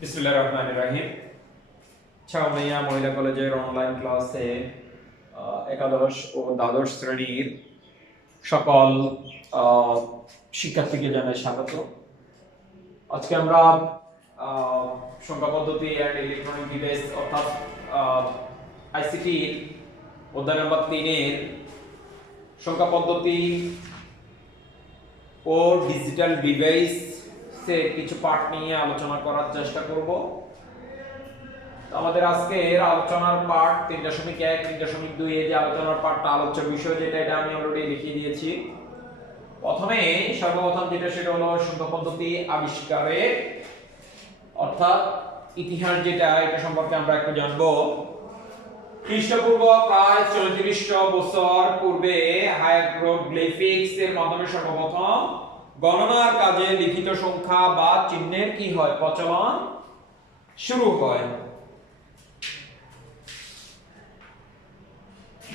বিসমিল্লাহির রহমানির রহিম। ছাউনিয়া মহিলা কলেজের অনলাইন ক্লাসে একাদশ ও দ্বাদশ শ্রেণীর সকল শিক্ষার্থীকে জানাই স্বাগত। আজকে আমরা সংখ্যা পদ্ধতি এন্ড ইলেকট্রনিক ডিভাইস অর্থাৎ আইসিটি অধ্যায় নম্বর 3 এর সংখ্যা পদ্ধতি ও ডিজিটাল ডিভাইস কিছু পার্ট নিয়ে আলোচনা করার চেষ্টা করব। আমাদের আজকের আলোচনার পার্ট 3.1 3.2 এই যে আলোচনার পার্টটা আলোচ্য বিষয় যেটা এটা আমি অলরেডি লিখে দিয়েছি। সর্বপ্রথম যেটা সেটা হলো সংখ্যা পদ্ধতি আবিষ্কারের অর্থাৎ ইতিহাস যেটা এটা সম্পর্কে আমরা একটু জানবো। খ্রিস্টপূর্ব প্রায় 3400 বছর পূর্বে হায়াগ্রোগ্লিফিক্স এর মাধ্যমে সর্বপ্রথম গণনার কাজে লিখিত সংখ্যা বা চিহ্নের কি হয় প্রচলন শুরু হয়।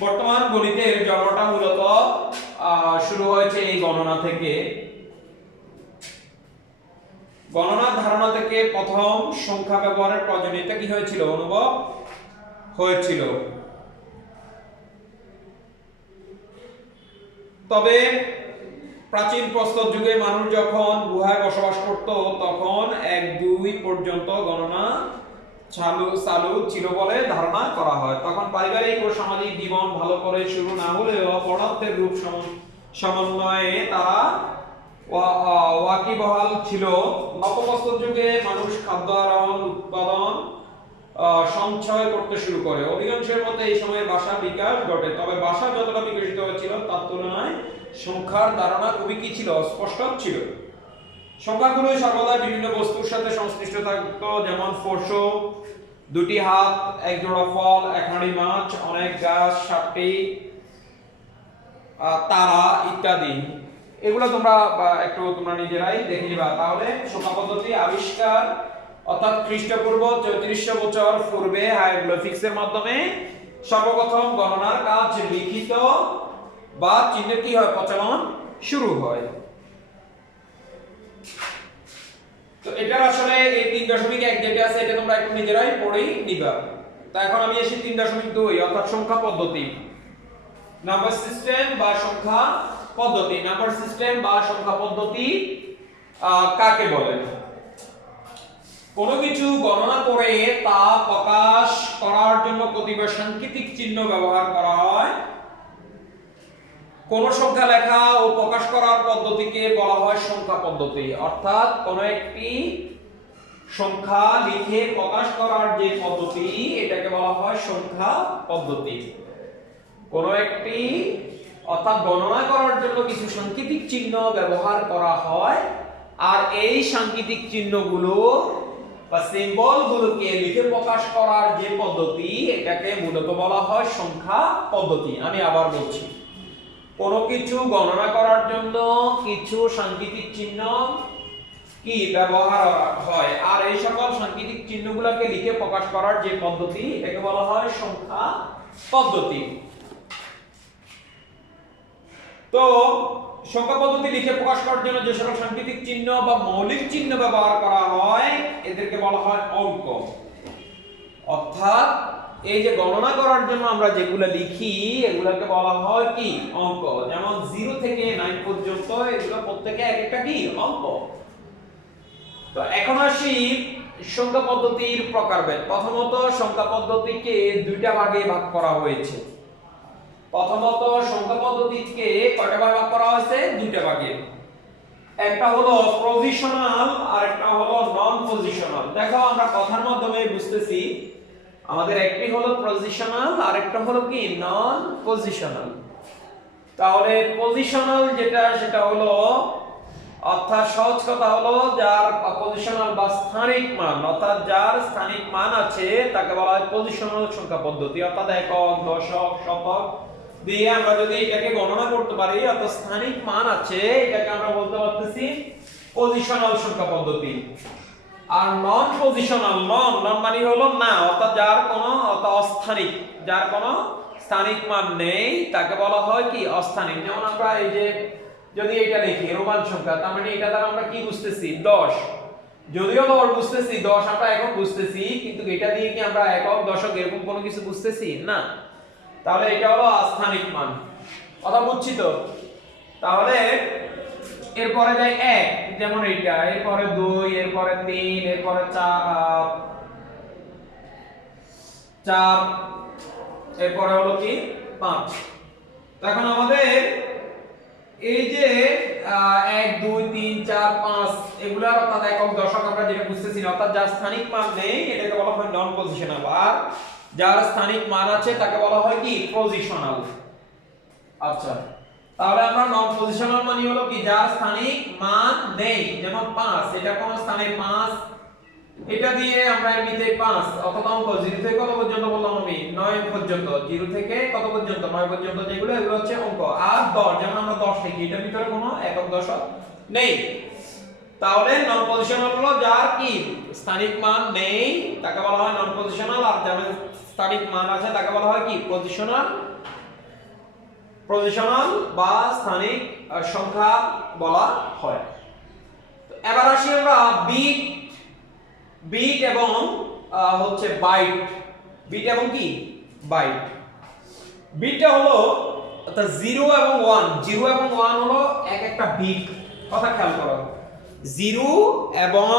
বর্তমান গণিতের জন্মটা মূলত শুরু হয়েছে এই গণনা থেকে। গণনার ধারণা থেকে প্রথম সংখ্যা ব্যবহারের প্রয়োজনীয়তা কি হয়েছিল অনুভব হয়েছিল। তবে প্রাচীন প্রস্তর যুগে মানুষ যখন গুহায় বসবাস করত তখন 1-2 পর্যন্ত গণনা চালু ছিল বলে ধারণা করা হয়। তখন পারিবারিক ও সামাজিক জীবন ভালো করে শুরু না হলেও পদার্থের রূপ সমন্বয়ে তারা ওয়াকিবহাল ছিল। নবপ্রস্তর যুগে মানুষ খাদ্য আহরণ উৎপাদন সঞ্চয় করতে শুরু করে। অধিকাংশের মতে এই সময়ে ভাষার বিকাশ ঘটে। তবে ভাষা যতটা বিকশিত হয়েছিল তার তুলনায় সংখ্যার ধারণা খুবই কি ছিল স্পষ্ট ছিল। সংখ্যাগুলো সর্বদা বিভিন্ন বস্তুর সাথে সংশ্লিষ্ট থাকতো, যেমন 400, 2টি হাত, 1 জোড়া ফল, 1 হাঁড়ি মাছ, অনেক গাছ, 7টি তারা ইত্যাদি। এগুলো তোমরা নিজেরাই দেখে নিবা। তাহলে সংখ্যা পদ্ধতি আবিষ্কার অর্থাৎ খ্রিস্টপূর্ব 3400 বছর পূর্বে হায়াগ্রোগ্লিফিক্স এর মাধ্যমে সর্বপ্রথম গণনার কাজ লিখিত বা চিহ্নের কি হয় প্রচলন শুরু হয়। তো এটা আসলে এই 3.1 যেটা আছে এটা তোমরা একটু নিজেরাই পড়েই নিবা। তো এখন আমি আসি 3.2 অর্থাৎ সংখ্যা পদ্ধতি। নাম্বার সিস্টেম বা সংখ্যা পদ্ধতি। নাম্বার সিস্টেম বা সংখ্যা পদ্ধতি কাকে বলে? কোনো কিছু গণনা করে তা প্রকাশ করার জন্য কতিপয় সাংকেতিক চিহ্ন ব্যবহার করা হয়। কোন সংখ্যা লেখা ও প্রকাশ করার পদ্ধতিকে বলা হয় সংখ্যা পদ্ধতি। অর্থাৎ কোন একটি সংখ্যা লিখে প্রকাশ করার যে পদ্ধতি এটাকে বলা হয় সংখ্যা পদ্ধতি। কোন একটি অর্থাৎ গণনা করার জন্য কিছু সাংকেতিক চিহ্ন ব্যবহার করা হয় আর এই সাংকেতিক চিহ্নগুলো বা সিম্বলগুলোকে লিখে প্রকাশ করার যে পদ্ধতি এটাকে মূলত বলা হয় সংখ্যা পদ্ধতি। আমি আবার বলছি, কোনো কিছু গণনা করার জন্য কিছু সাংকেতিক চিহ্ন কি ব্যবহার হয় আর এই সকল সাংকেতিক চিহ্নগুলোকে লিখে প্রকাশ করার যে পদ্ধতি এটাকে বলা হয় সংখ্যা পদ্ধতি। তো সংখ্যা পদ্ধতি লিখে প্রকাশ করার জন্য যে সকল সাংকেতিক চিহ্ন বা মৌলিক চিহ্ন ব্যবহার করা হয় এদেরকে বলা হয় অঙ্ক। অর্থাৎ এই যে গণনা করার জন্য আমরা যেগুলো লিখি এগুলোকে বলা হয় কি অঙ্ক। যেমন 0 থেকে 9 পর্যন্ত এগুলো প্রত্যেকে এক একটা কি অঙ্ক। তো এখন আসি সংখ্যা পদ্ধতির প্রকারভেদ। প্রথমত সংখ্যা পদ্ধতিকে দুইটা ভাগে ভাগ করা হয়েছে। প্রথমত সংখ্যা পদ্ধতিকে কয়টা ভাগ করা হয়েছে? দুইটা ভাগে। একটা হলো পজিশনাল আর একটা হলো নন পজিশনাল। দেখো আমরা কথার মাধ্যমে বুঝতেছি আমাদের একটি হলো পজিশনাল আর একটা হলো কি নন পজিশনাল। তাহলে পজিশনাল যেটা সেটা হলো অর্থাৎ সহজ কথা হলো যার পজিশনাল বা স্থানিক মান অর্থাৎ যার স্থানিক মান আছে তাকে বলা হয় পজিশনাল সংখ্যা পদ্ধতি। অর্থাৎ একক, দশক, শতক দিয়ে আমরা যদি এটাকে গণনা করতে পারি অর্থাৎ স্থানিক মান আছে এটাকে আমরা বলতে পারতেছি পজিশনাল সংখ্যা পদ্ধতি। আর নন পজিশনাল নন মানে হলো না অর্থাৎ যার কোনো অস্থানিক যার কোনো স্থানিক মান নেই তাকে বলা হয় কি অস্থানিক। যেমন আমরা এই যে যদি এটা লিখি রোমান সংখ্যা তার মানে এটা দ্বারা আমরা কি বুঝতেছি 10। যদিও 10 বুঝতেছি, 10 আমরা এখন বুঝতেছি, কিন্তু এটা দিয়ে কি আমরা একক দশক এরকম কোনো কিছু বুঝতেছি না। তাহলে এটা হলো আস্থানিক মান, কথা বুঝছি তো? তাহলে এরপরে যাই 1, যেমন এইটা, এরপরে 2, এরপরে 3, এরপরে 4, এরপরে হলো কি 5। তো এখন আমাদের এই যে 1 2 3 4 5 এগুলার অর্থাৎ একক দশক আমরা যেটা বুঝতেছি না, অর্থাৎ যার স্থানিক মান নেই এটাকে বলা হয় নন পজিশনাল, আর যার স্থানিক মান আছে তাকে বলা হয় কি পজিশনাল। আচ্ছা, তাহলে আমরা নন পজিশনাল মানে হলো কি যার স্থানিক মান নেই, যেমন 5, এটা কোন স্থানে 5, এটা দিয়ে আমরা এমনিতে 5 অর্থাৎ অঙ্ক 0 থেকে কত পর্যন্ত বললাম আমি 9 পর্যন্ত, 0 থেকে কত পর্যন্ত 9 পর্যন্ত যেগুলো এগুলো হচ্ছে অঙ্ক। আর 10, যেমন আমরা 10 লিখি, এটার ভিতরে কোনো একক দশক নেই। তাহলে নন পজিশনাল হলো যার কি স্থানিক মান নেই তাকে বলা হয় নন পজিশনাল, আর যার স্থানিক মান আছে তাকে বলা হয় কি পজিশনাল। পজিশনাল বা স্থানিক সংখ্যা বলা হয়। এবার আসি আমরা বিট এবং হচ্ছে বাইট। বিট এবং কি বাইট। বিটটা হলো অর্থাৎ 0 এবং 1, 0 এবং 1 হলো এক একটা বিট, কথা খেয়াল করো। 0 এবং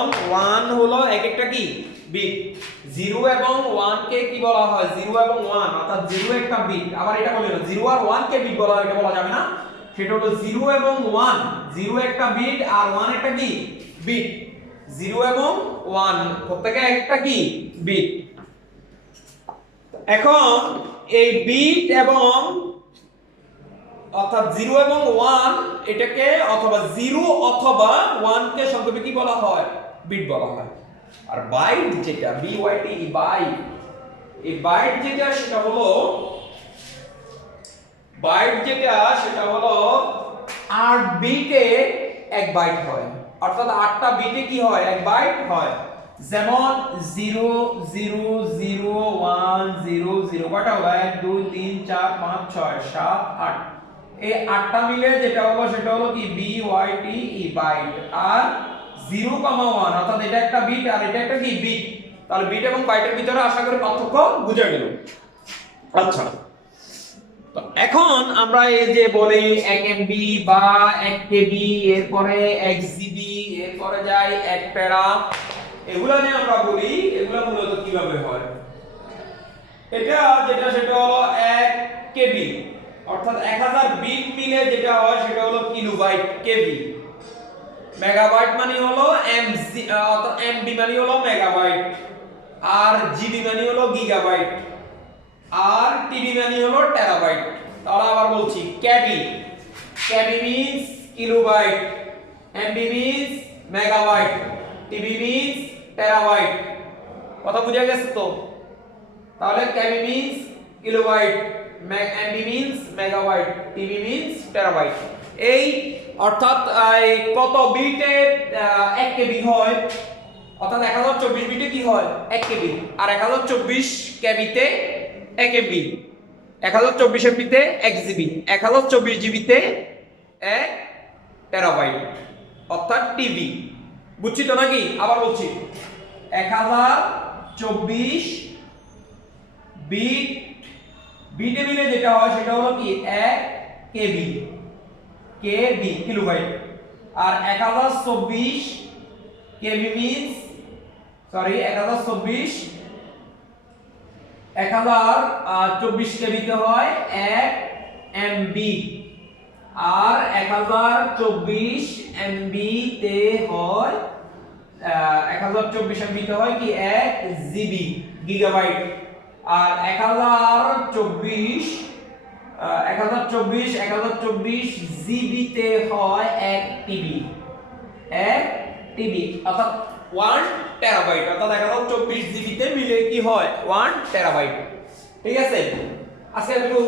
1 হলো এক একটা কি বিট। 0 এবং 1 কে কি বলা হয় 0 এবং 1 অর্থাৎ 0 একটা বিট। আবার এটা বলি না 0 আর 1 কে বিট বলা হয়, এটা বলা যাবে না। সেটা হলো 0 এবং 1, 0 একটা বিট আর 1 একটা কি বিট। 0 এবং 1 প্রত্যেকটা একটা কি বিট। এখন এই বিট এবং অর্থাৎ 0 এবং 1 এটাকে অথবা 0 অথবা 1 কে সংক্ষেপে কি বলা হয় বিট বলা হয়। আর বাইট যেটা BYT বাইট, এই বাইট যেটা সেটা হলো 8 বিটে 1 বাইট হয়, অর্থাৎ 8টা বিটে কি হয় 1 বাইট হয়। যেমন 0 0 0 1 0 0 কয়টা হলো 1 2 3 4 5 6 7 8, এই 8টা মিলে যেটা হলো সেটা হলো কি BYT বাইট। আর 0, 1 অর্থাৎ এটা একটা বিট আর এটা একটা কি বিট। তাহলে বিট এবং বাইটের ভিতরে আশা করি পার্থক্য বুঝে গেল। আচ্ছা, তো এখন আমরা এই যে বলি 1 MB বা 1 KB, এরপরে 1 GB, এরপরে যাই 1 টেরা, এগুলা নিয়ে আমরা বলি এগুলা মূলত কিভাবে হয়। এটা যেটা সেটা হলো 1 KB, অর্থাৎ 1000 বিট মিলে যেটা হয় সেটা হলো কিলোবাইট KB। মেগাবাইট মানে হলো MG, অর্থাৎ MB মানে হলো মেগাবাইট, আর GB মানে হলো গিগাবাইট, আর TB মানে হলো টেরাবাইট। তাহলে আবার বলছি KB means kilobyte, MB means megabyte, TB means terabyte. কথা বুঝা গেছে তো? তাহলে KB means kilobyte, MB means megabyte, TB means terabyte. এই অর্থাৎ কত বিটে 1 KB হয়, অর্থাৎ 1024 বিটে কি হয় 1 KB, আর 1024 KB তে 1 MB, 1024 MB তে 1 GB, 1024 GB তে 1 টেরাবাইট অর্থাৎ TB। বুঝছি তো নাকি? আবার বলছি 1024 বিটে মিলে যেটা হয় সেটা হলো কি 1 KB কিলোবাইট, আর 1024 KB means 1024 KB তে হয় 1 MB, আর 1024 MB তে হয় 1024 MB তে হয় কি 1 GB গিগাবাইট, আর 1024 GB তে হয় 1 TB, 1 TB অর্থাৎ 1 টেরাবাইট, অর্থাৎ 1024 GB তে মিলে কি হয় 1 টেরাবাইট। ঠিক আছে, আজকে একটু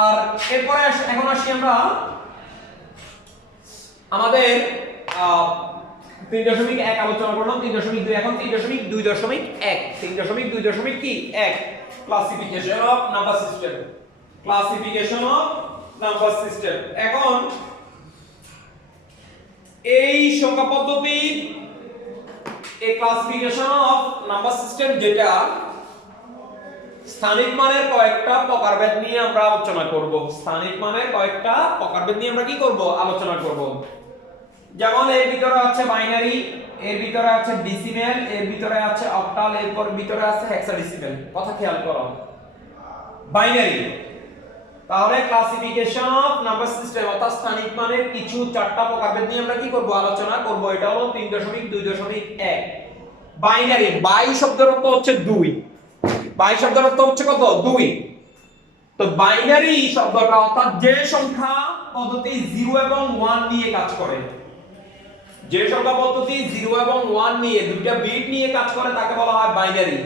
আর এরপরে এখন আসি আমরা আমাদের 3.1 আলোচনা করলাম, 3.2 এখন 3.2.1, 3.2.1 কি 1 classification of number system, classification of number system. এখন এই সংখ্যা পদ্ধতি a classification of number system যেটা স্থানিক মানের কয়েকটা প্রকারভেদ নিয়ে আমরা আলোচনা করব। স্থানিক মানের কয়েকটা প্রকারভেদ নিয়ে আমরা কি করব, আলোচনা করব। যেমন এর ভিতরে আছে বাইনারি, এর ভিতরে আছে ডেসিমেল, এর ভিতরে আছে অক্টাল, এরপর ভিতরে আছে হেক্সাডেসিমেল। কথা খেয়াল করো। বাইনারি, তাহলে ক্লাসিফিকেশন অফ নাম্বার সিস্টেম অর্থাৎ স্থানিক মানের কিছু চারটা প্রকারভেদ নিয়ে আমরা কি করব, আলোচনা করব। এটা হলো 3.2.1। বাইনারি, বাই শব্দের অর্থ হচ্ছে 2। বাই শব্দের অর্থ হচ্ছে কত, 2। তো বাইনারি শব্দটা অর্থাৎ যে সংখ্যা পদ্ধতি 0 এবং 1 নিয়ে কাজ করে, যে সংখ্যা পদ্ধতি 0 এবং 1 নিয়ে দুইটা বিট নিয়ে কাজ করে তাকে বলা হয় বাইনারি।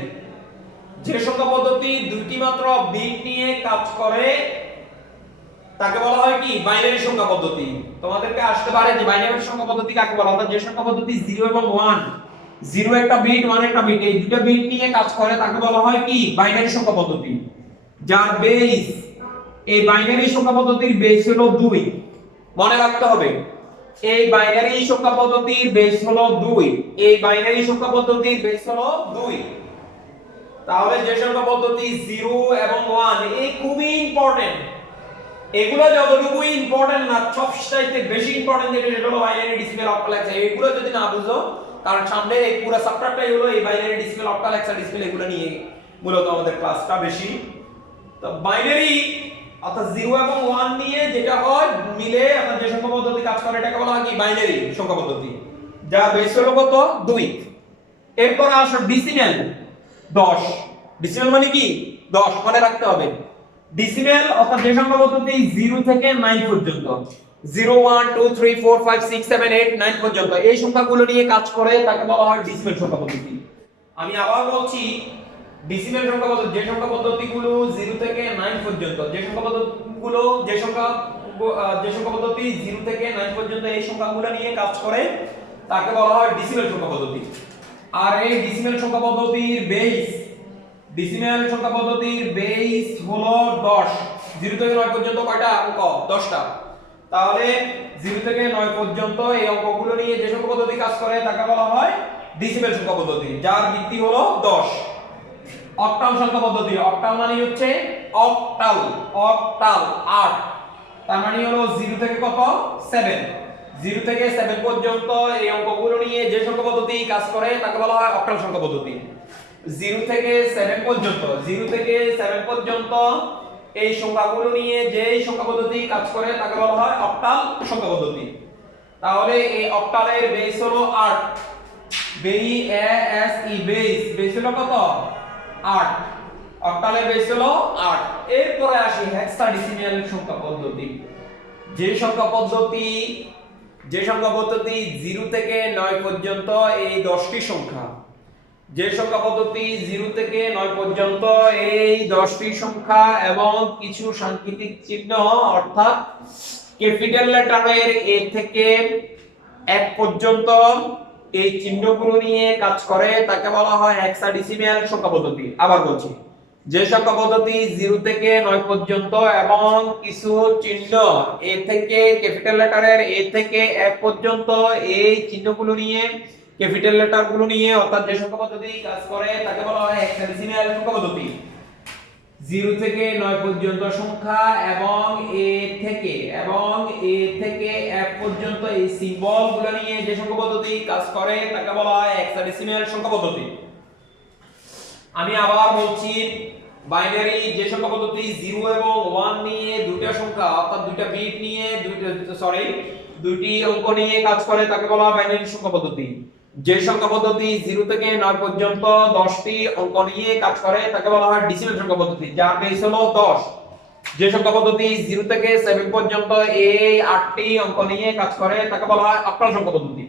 যে সংখ্যা পদ্ধতি দুইটি মাত্র বিট নিয়ে কাজ করে তাকে বলা হয় কি, বাইনারি সংখ্যা পদ্ধতি। তোমাদেরকে আসতে পারে যে বাইনারি সংখ্যা পদ্ধতি কাকে বলা হয়। যে সংখ্যা পদ্ধতি 0 এবং 1, 0 একটা বিট 1 একটা বিট, এই দুটো বিট নিয়ে কাজ করে তাকে বলা হয় কি, বাইনারি সংখ্যা পদ্ধতি। যার বেস, এই বাইনারি সংখ্যা পদ্ধতির বেস হলো 2। মনে রাখতে হবে এই বাইনারি সংখ্যা পদ্ধতির বেস হলো 2। এই বাইনারি সংখ্যা পদ্ধতির বেস হলো 2। তাহলে যে সংখ্যা পদ্ধতি 0 এবং 1 এই খুবই ইম্পর্টেন্ট। এগুলো যতটুকু ইম্পর্টেন্ট না, সবচাইতে বেশি ইম্পর্টেন্ট যেটা সেটা হলো বাইনারি, ডেসিমেল, অক্টাল, হেক্সা। এগুলো যদি না বুঝো, কারণ সামনে এই পুরো চ্যাপ্টারটাই হলো এই বাইনারি, ডেসিমেল, অক্টাল, হেক্সাডেসিমেল এগুলো নিয়ে মূলত আমাদের ক্লাসটা বেশি। তো বাইনারি অর্থাৎ 0 এবং 1 নিয়ে যেটা হয় মিলে অর্থাৎ যে সংখ্যা পদ্ধতি কাজ করে এটাকে বলা হয় কি, বাইনারি সংখ্যা পদ্ধতি। যা বেস হলো কত, 2। এরপর আসো ডেসিমেল, 10। ডেসিমেল মানে কি, 10 মনে রাখতে হবে। ডেসিমেল অর্থাৎ যে সংখ্যা পদ্ধতি 0 থেকে 9 পর্যন্ত, 0 1 2 3 4 5 6 7 8 9 পর্যন্ত এই সংখ্যাগুলো নিয়ে কাজ করে তাকে বলা হয় ডেসিমেল সংখ্যা পদ্ধতি। আমি আবার বলছি, ডেসিমেল সংখ্যা পদ্ধতি যে সংখ্যা পদ্ধতিগুলো 0 থেকে 9 পর্যন্ত, যে সংখ্যা পদ্ধতিগুলো যে সংখ্যা পদ্ধতি 0 থেকে 9 পর্যন্ত এই সংখ্যাগুলো নিয়ে কাজ করে তাকে বলা হয় ডেসিমেল সংখ্যা পদ্ধতি। আর এই ডেসিমেল সংখ্যা পদ্ধতির বেস, ডেসিমেল সংখ্যা পদ্ধতির বেস হলো 10। 0 থেকে 9 পর্যন্ত কয়টা অঙ্ক, 10টা। তাহলে 0 থেকে 9 পর্যন্ত এই অঙ্কগুলো নিয়ে যে সংখ্যা পদ্ধতি কাজ করে তাকে বলা হয় ডেসিমেল সংখ্যা পদ্ধতি, যার ভিত্তি হলো 10। অক্টাল সংখ্যা পদ্ধতি, অক্টাল মানে হচ্ছে অক্টাল, অক্টাল 8। তার মানে হলো 0 থেকে কত, 7। 0 থেকে 7 পর্যন্ত এই অঙ্কগুলো নিয়ে যে সংখ্যা পদ্ধতি কাজ করে তাকে বলা হয় অক্টাল সংখ্যা পদ্ধতি। 0 থেকে 7 পর্যন্ত, 0 থেকে 7 পর্যন্ত এই সংখ্যাগুলো নিয়ে যে সংখ্যা পদ্ধতি কাজ করে তাকে বলা হয় অক্টাল সংখ্যা পদ্ধতি। তাহলে এই অক্টালের বেস হলো 8। বেস হলো কত, 8। অক্টালের বেস হলো 8। এরপরে আসি হেক্সাডেসিমেল সংখ্যা পদ্ধতি। যে সংখ্যা পদ্ধতি 0 থেকে 9 পর্যন্ত এই 10টি সংখ্যা, যে সংখ্যা পদ্ধতি 0 থেকে 9 পর্যন্ত এই 10টি সংখ্যা এবং কিছু সাংকেতিক চিহ্ন অর্থাৎ ক্যাপিটাল লেটারের A থেকে 1 পর্যন্ত এই চিহ্নগুলো নিয়ে কাজ করে তাকে বলা হয় হেক্সাডেসিমেল সংখ্যা পদ্ধতি। আবার বলছি, যে সংখ্যা পদ্ধতি 0 থেকে 9 পর্যন্ত এবং কিছু চিহ্ন A থেকে ক্যাপিটাল লেটারের A থেকে 1 পর্যন্ত এই চিহ্নগুলো নিয়ে, ক্যাপিটাল লেটারগুলো নিয়ে অর্থাৎ যে সংখ্যা পদ্ধতি কাজ করে তাকে বলা হয় হেক্সাডেসিমেল সংখ্যা পদ্ধতি। 0 থেকে 9 পর্যন্ত সংখ্যা এবং A থেকে 1 পর্যন্ত এই সিম্বলগুলো নিয়ে যে সংখ্যা পদ্ধতি কাজ করে তাকে বলা হয় হেক্সাডেসিমেল সংখ্যা পদ্ধতি। আমি আবার বলছি, বাইনারি যে সংখ্যা পদ্ধতি 0 এবং 1 নিয়ে দুইটা সংখ্যা অর্থাৎ দুইটা বিট নিয়ে দুইটি অঙ্ক নিয়ে কাজ করে তাকে বলা হয় বাইনারি সংখ্যা পদ্ধতি। যে সংখ্যা পদ্ধতি 0 থেকে 9 পর্যন্ত 10টি অঙ্ক নিয়ে কাজ করে তাকে বলা হয় ডেসিমেল সংখ্যা পদ্ধতি, যার বেস হলো 10। যে সংখ্যা পদ্ধতি 0 থেকে 7 পর্যন্ত এই 8টি অঙ্ক নিয়ে কাজ করে তাকে বলা হয় অক্টাল সংখ্যা পদ্ধতি।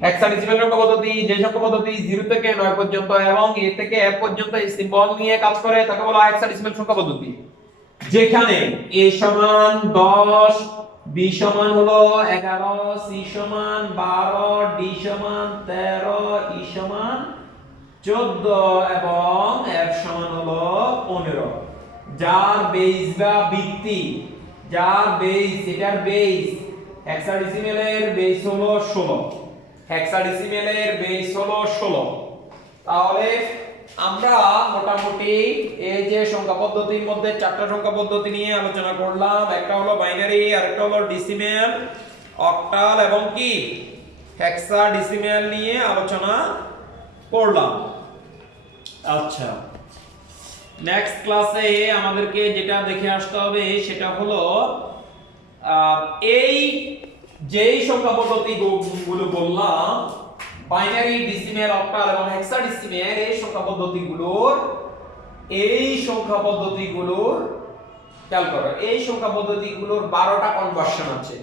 হেক্সাডেসিমেল সংখ্যা পদ্ধতি যে সংখ্যা পদ্ধতি 0 থেকে 9 পর্যন্ত এবং A থেকে 1 পর্যন্ত এই সিম্বল নিয়ে কাজ করে তাকে বলা হয় হেক্সাডেসিমেল সংখ্যা পদ্ধতি। যেখানে A সমান 10, B সমান হলো 11, C সমান 12, D সমান 13, E সমান 14 এবং F সমান হলো 15। যার বেস বা ভিত্তি, এটার বেস হেক্সাডেসিমেলের বেস হলো 16। হেক্সাডেসিমেলের বেস হলো 16। তাহলে আমরা মোটামুটি এই যে সংখ্যা পদ্ধতির মধ্যে চারটা সংখ্যা পদ্ধতি নিয়ে আলোচনা করলাম। একটা হলো বাইনারি, আরেকটা হলো ডেসিমেল, অক্টাল এবং কি হেক্সাডেসিমেল নিয়ে আলোচনা করলাম। আচ্ছা, নেক্সট ক্লাসে আমাদেরকে যেটা দেখে আসতে হবে সেটা হলো এই যেই সংখ্যা পদ্ধতি গুলো বললাম, বাইনারি, ডেসিমেল, অক্টাল এবং হেক্সাডেসিমেল, এই সংখ্যা পদ্ধতিগুলোর খেয়াল করো, এই সংখ্যা পদ্ধতিগুলোর 12টা কনভার্সন আছে।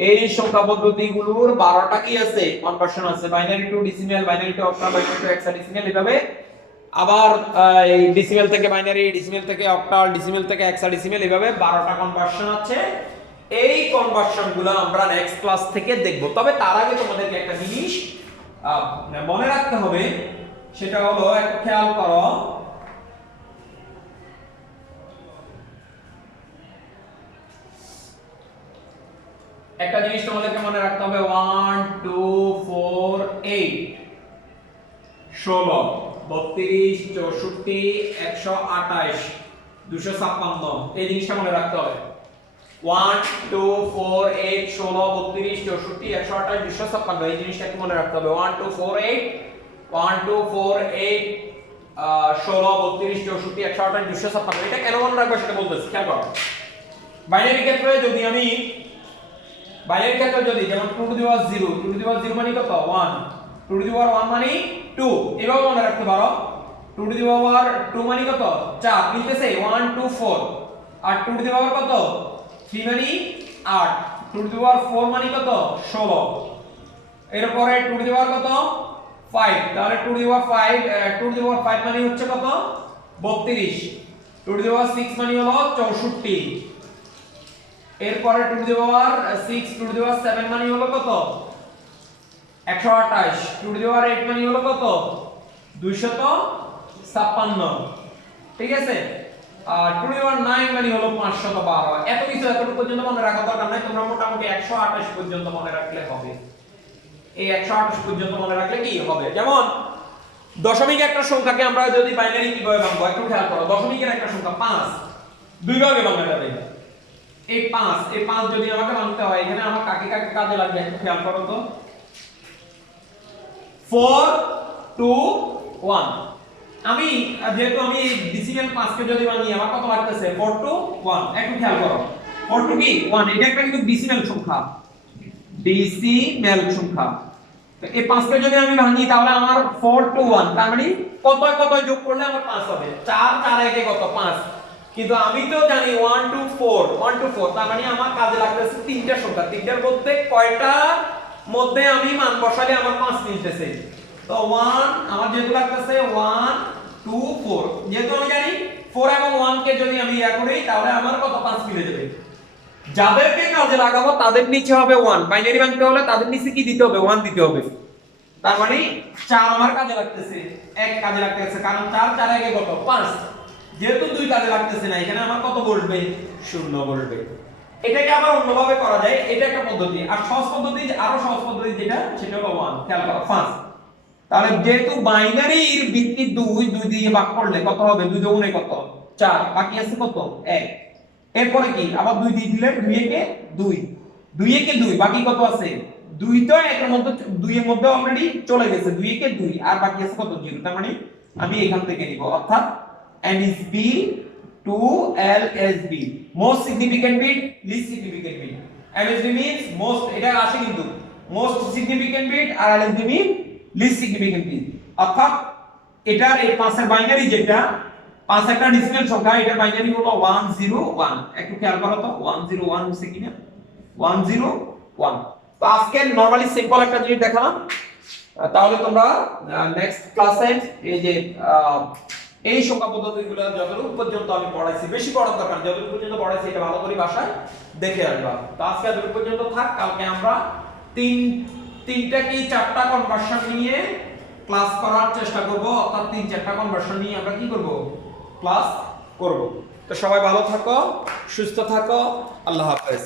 এই সংখ্যা পদ্ধতিগুলোর 12টা কি আছে? কনভার্সন আছে। Binary two decimal, binary two octal, binary two hexadecimal, এভাবে আবার এই ডেসিমেল থেকে বাইনারি, ডেসিমেল থেকে অক্টাল, ডেসিমেল থেকে হেক্সাডেসিমেল, এভাবে 12টা কনভার্সন আছে। এই কনভার্সনগুলো আমরা নেক্সট ক্লাস থেকে দেখব। তবে তার আগে তোমাদেরকে একটা জিনিস মনে রাখতে হবে, সেটা হলো একটু খেয়াল করো, একটা জিনিস তোমাদেরকে মনে রাখতে হবে, 1 2 4 8 16 32 64 128 256, এই জিনিসটা মনে রাখতে হবে। 1 2 4 8 16 32 64 128 256, এই জিনিসটা কি মনে রাখতে হবে। 1 2 4 8 1 2 4 8 16 32 64 128 256, এটা কেন মনে রাখবে সেটা বলতেছি, খেয়াল করো। বাইনারি ক্ষেত্রে যদি যেমন 2 to the power 0, 2 to the পাওয়ার 0 মানে কত? 1, 2 টু দি পাওয়ার 1 মানে 2, এভাবে মনে রাখতে পারো। 2 টু দি পাওয়ার 2 মানে কত? 4, মিলতেছে 1 2 4। আর 2 টু দি পাওয়ার কত? 3 মানে 8, 2 টু দি পাওয়ার 4 মানে কত? 16। এরপরে 2 টু দি পাওয়ার কত? 5, তাহলে 2 to the power 5, 2 to the পাওয়ার 5 মানে হচ্ছে কত? 32, 2 টু দি পাওয়ার 6 মানে হলো 64। এরপরে 2 to the power 6, 2 to the পাওয়ার 7 মানে হলো কত? 128, 2 টু দি পাওয়ার 8 মানে হলো কত? 256, ঠিক আছে। আর 2 টু দি পাওয়ার 9 মানে হলো 512। এত কিছু এতটুকু পর্যন্ত মনে রাখা দরকার নাই, তোমরা মোটামুটি 128 পর্যন্ত মনে রাখলে হবে। এই 128 পর্যন্ত মনে রাখলে কি হবে? যেমন দশমিক একটা সংখ্যাকে আমরা যদি বাইনারি কিভাবে ভাঙবো একটু খেয়াল করো। দশমিকের একটা সংখ্যা 5 দুই ভাগে ভাঙা যাবে। এই 5 যদি আমাকে ভাঙতে হয়, এখানে আমার কাকে কাকে কাজে লাগবে একটু খেয়াল করো তো। 4 2 1, আমি যেহেতু আমি ডেসিমেল 5 কে যদি ভাঙি আমার কত লাগতেছে? 4 2 1, একটু খেয়াল করো। 4 2 কি 1, এটা একটা কিন্তু ডেসিমেল সংখ্যা, তো এই 5 কে যদি আমি ভাঙি তাহলে আমার 4 2 1, তার মানে কত যোগ করলে আমার 5 হবে। 4 4 একে কত? 5। কিন্তু আমি তো জানি 1 2 4, 1 2 4, তার মানে আমার কাজে লাগতেছে তিনটা সংখ্যা। তিনটার মধ্যে কয়টার মধ্যে আমি মান বসালে আমার 5 মিলতেছে? তো 1 আমার যেহেতু লাগতেছে 1 2 4, যেহেতু আমি জানি 4 এবং 1 কে যদি আমি ইয়া করি তাহলে আমার কত? 5 মিলে যাবে। যাদেরকে কাজে লাগাবো তাদের নিচে হবে 1, বাইনারি ভাঙতে হলে তাদের নিচে কি দিতে হবে? 1 দিতে হবে। তার মানে 4 আমার কাজে লাগতেছে, 1 কাজে লাগতেছে, কারণ 4 4 একে কত? 5। যেহেতু 2 কাজে লাগতেছে না, এখানে আমার কত বসবে? 0 বসবে। এটাকে আবার অন্যভাবে করা যায়, এটা একটা পদ্ধতি। আর আরো সহজ পদ্ধতি যেটা, সেটা হলো 1, খেয়াল করো 5। তাহলে যেহেতু বাইনারির ভিত্তি 2 দিয়ে ভাগ করলে কত হবে? 2 দুগুণে কত? 4, বাকি আছে কত? 1। এরপরে কি আবার 2 দিয়ে দিলে 2 একে 2 বাকি কত আছে? 2 তো এর মধ্যে 2 এর মধ্যে অলরেডি চলে গেছে, 2 একে 2 আর বাকি আছে কত? 0। তার মানে আমি এখান থেকে নিব, অর্থাৎ NSB to LSB, most significant bit, least significant bit. MSB means most, এটা আসে কিন্তু most significant bit, আর LSB means least significant bit। অর্থাৎ এটার এই 5 এর বাইনারি যেটা 5 একটা ডেসিমেল সংখ্যা, এটার বাইনারি হলো 101। একটু খেয়াল করো তো 101 হচ্ছে কিনা? 101। তো আজকে নরমালি সিম্পল একটা জিনিস দেখালাম। তাহলে তোমরা নেক্সট ক্লাসে এই যে এই সংখ্যা পদ্ধতিগুলো যতটুকু পর্যন্ত আমি পড়াইছি, বেশি পড়ার দরকার, যতটুকু পর্যন্ত পড়াইছি এটা ভালো করে বাসায় দেখে আসবা। তো আজকে এতটুকু পর্যন্ত থাক। কালকে আমরা তিনটা কি চারটা কনভার্সন নিয়ে ক্লাস করার চেষ্টা করব, অর্থাৎ 3-4টা কনভার্সন নিয়ে আমরা কি করব? ক্লাস করব। তো সবাই ভালো থাকো, সুস্থ থাকো, আল্লাহ হাফেজ।